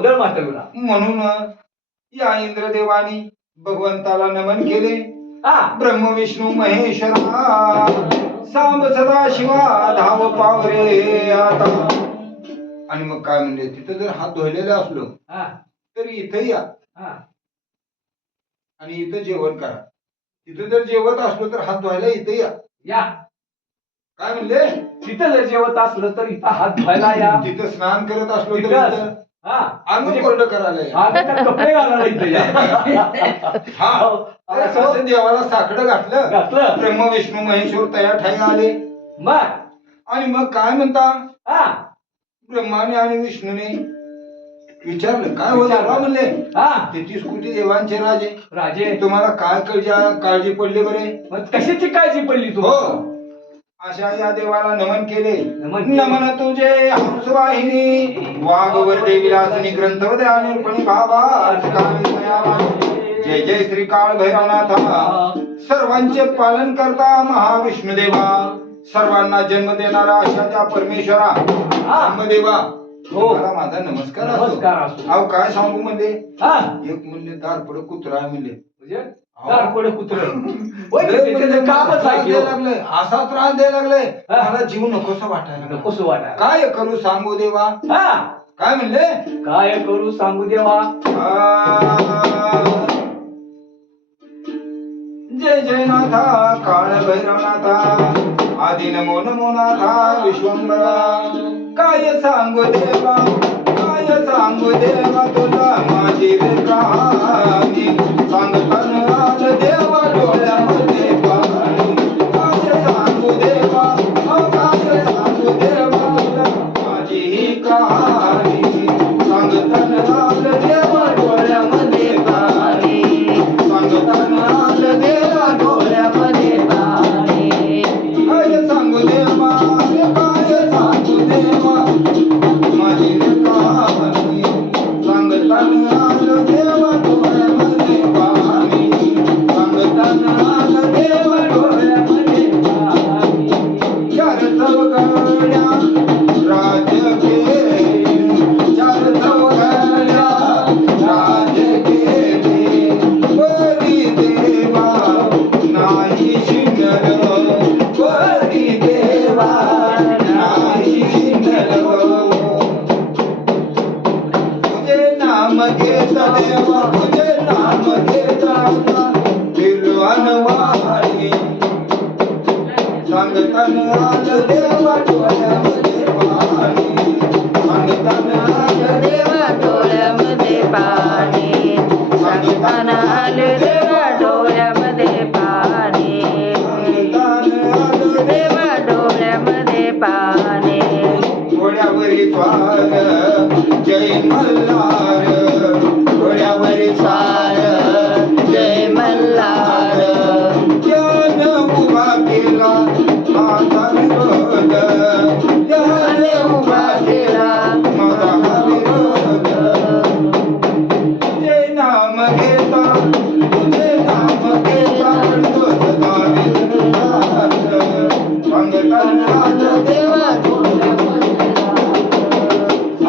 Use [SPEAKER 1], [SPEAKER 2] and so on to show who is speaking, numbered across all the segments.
[SPEAKER 1] गोंधळ मातवला
[SPEAKER 2] म्हणून या इंद्रदेवानी भगवंताला नमन केले. ब्रह्म विष्णू महेश्वरा सांब सदा शिवा धाव पावरे आता. आणि मग काय म्हणले तिथं जर हात धुवलेला असलो तर इथं या. आणि इथं जेवण करा. तिथं जर जेवत असलो तर हात धुवायला इथं या.
[SPEAKER 1] या.
[SPEAKER 2] काय म्हणले?
[SPEAKER 1] तिथं जर जेवत असलं तर इथं हात धुवायला या.
[SPEAKER 2] तिथं स्नान करत असलो तर अंग
[SPEAKER 1] म्हणजे-
[SPEAKER 2] करायला या.
[SPEAKER 1] हा तर कपडे घालायला इथं या.
[SPEAKER 2] हा. देवाला साकडं घातलं.
[SPEAKER 1] घातलं.
[SPEAKER 2] ब्रह्म विष्णू महेश्वर तया ठाई आले.
[SPEAKER 1] मग?
[SPEAKER 2] आणि मग काय म्हणता?
[SPEAKER 1] हा.
[SPEAKER 2] ब्रह्माने आणि विष्णूने विचारलं. काय होत. म्हणले?
[SPEAKER 1] हा.
[SPEAKER 2] तेहतीस कोटी देवांचे राजे.
[SPEAKER 1] राजे.
[SPEAKER 2] तुम्हाला काय काळजी काळजी पडली बरे?
[SPEAKER 1] मग कशाची काळजी पडली तू?
[SPEAKER 2] हो. अशा या देवाला नमन केले
[SPEAKER 1] नमन
[SPEAKER 2] तुझे हंसवाहिनी वाघवर देविलासनी ग्रंथवदे अनिर्पणी भावा दयावानी. जय जय श्री काळ भैरवनाथा सर्वांचे पालन करता महाविष्णू देवा सर्वांना जन्म देणारा अशा त्या परमेश्वरा. ब्रह्मदेवा
[SPEAKER 1] हो.
[SPEAKER 2] मला माझा नमस्कार असो.
[SPEAKER 1] नमस्कार असो.
[SPEAKER 2] अहो काय सांगू म्हणले
[SPEAKER 1] हा
[SPEAKER 2] एक म्हणले दारपड कुत्रा म्हणले
[SPEAKER 1] म्हणजे कामच.
[SPEAKER 2] लागले असा त्रास द्यायला लागले
[SPEAKER 1] हा.
[SPEAKER 2] मला जीव नकोसा वाटायला.
[SPEAKER 1] नकोस वाटायला
[SPEAKER 2] काय करू सांगू देवा?
[SPEAKER 1] हा.
[SPEAKER 2] काय म्हणले?
[SPEAKER 1] काय करू सांगू देवा.
[SPEAKER 2] जय जय नाथा काळ भैरवनाथा आदि नमो नमो नाथा विश्वंभरा. काय सांगू देवा? काय सांगू देवा तुला? माझी रे कहाणी सांगताना आलं देवा डोळ्यामध्ये नाम घेत देवा तुझे नाम घेता देवा डोळ्यामध्ये पाणी.
[SPEAKER 3] देवा डोळ्यामध्ये पाणी देवा डोळ्यामध्ये पाणी देवा डोळ्यामध्ये पाणी
[SPEAKER 2] जय मल्हार.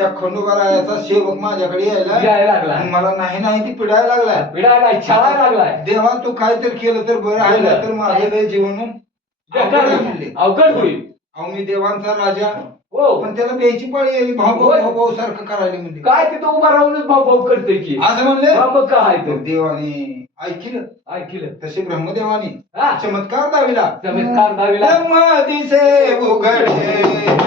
[SPEAKER 2] त्या खंडोबारायाचा सेवक माझ्याकडे यायला
[SPEAKER 1] लागला.
[SPEAKER 2] मला नाही नाही ती पिडायला लागलाय
[SPEAKER 1] पिढायला छाळायला लागलाय
[SPEAKER 2] देवा तू काय तर केलं तर बरं आहे ना तर माझं लय जीवन अवघड
[SPEAKER 1] होईल.
[SPEAKER 2] अहो मी देवांचा राजा.
[SPEAKER 1] हो.
[SPEAKER 2] पण त्याला प्यायची पाळी आली भाऊ भाऊ
[SPEAKER 1] होय.
[SPEAKER 2] भाऊ भाऊ सारखं करायला म्हणजे
[SPEAKER 1] काय तिथं उभा राहूनच भाऊ भाऊ करते की?
[SPEAKER 2] असं म्हणले?
[SPEAKER 1] हा, मग काय तर
[SPEAKER 2] देवाने ऐकलं.
[SPEAKER 1] ऐकलं.
[SPEAKER 2] तसे ब्रह्मदेवाने
[SPEAKER 1] हा.
[SPEAKER 2] चमत्कार दाविला.
[SPEAKER 1] चमत्कार दाविला.
[SPEAKER 2] ब्रह्म दिसे उघडे.